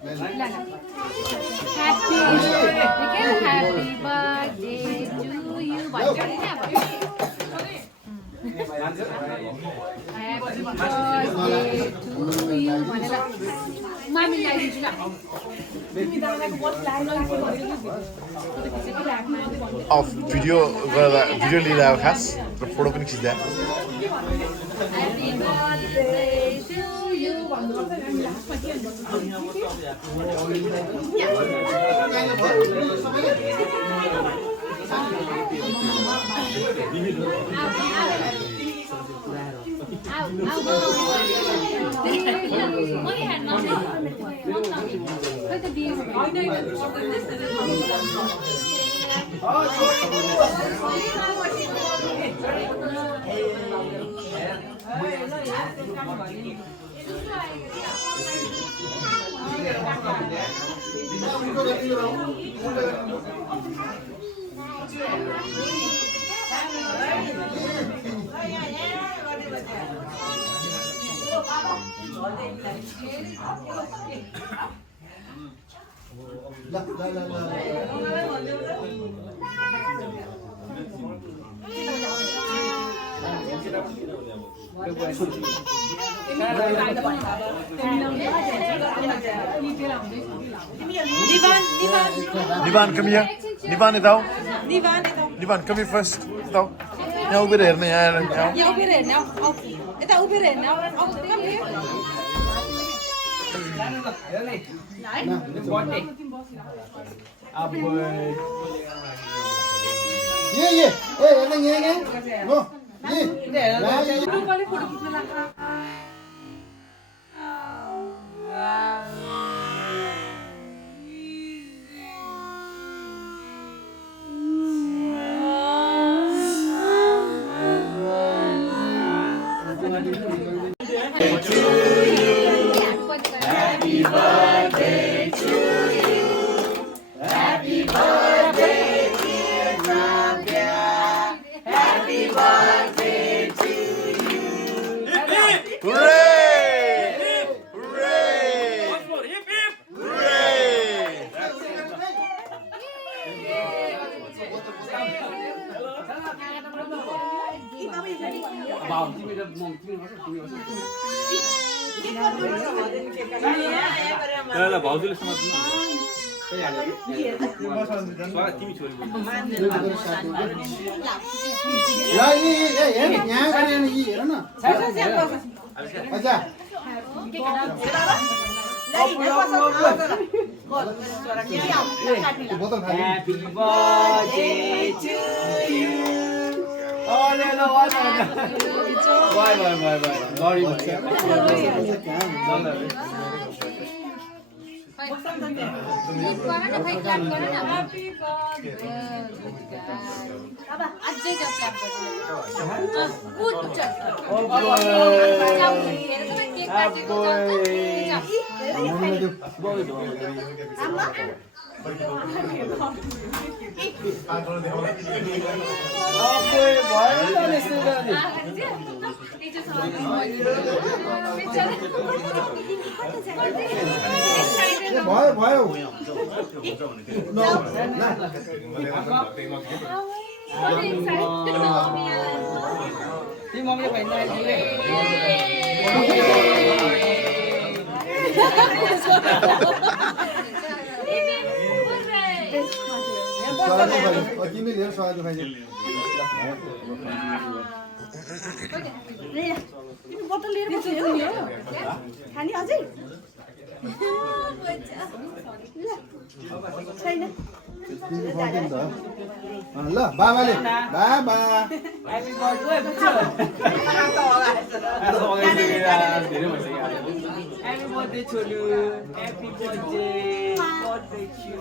Happy birthday to you. Happy birthday to you. Mommy ल्याइदिन्छु ल video लिएर आयो खास र फोटो पनि खिच्दा Happy birthday to you. Nivan, come here. Nivan, it out. Nivan, come here first. It out. Now over there, man. Yeah, over there now. Okay. It's over there now. Come here. Yeah. Hey, anh nghe. Go. Happy birthday to you. Happy birthday, dear Navya. Happy birthday to you. Hooray! Hooray! Hooray! भाउजूले समात्नु तिमी छोरी यहाँ गरेन यी हेर न अच्छा बोतल खाली Happy birthday to you. Oh, no. Bye. Sorry. भयो Tim mami apa ini lagi? तिमी लिएर स्वाद खाइदियो बोतल लिएर बस्यो नि हो खानी अझै छैन ल बाबाले बाबा Happy birthday. Happy birthday to you. Happy birthday. Birthday to you.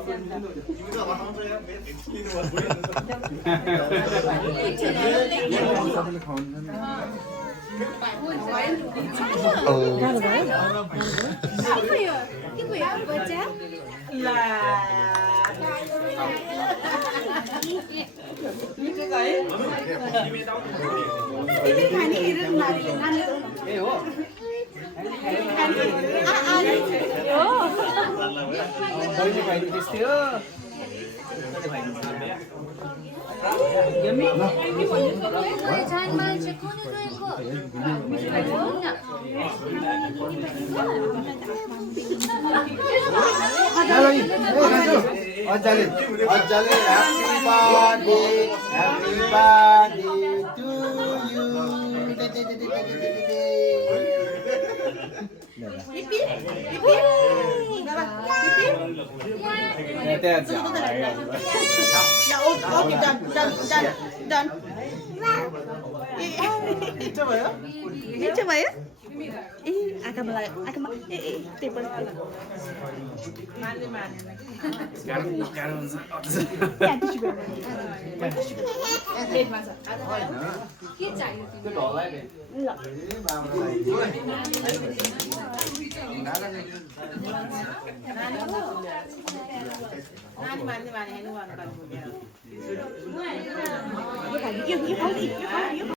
सबैले खाउनु बहिनी भाइले त्यस्तै हो yummy अजाले happy birthday to you Coba ya. Akan paper.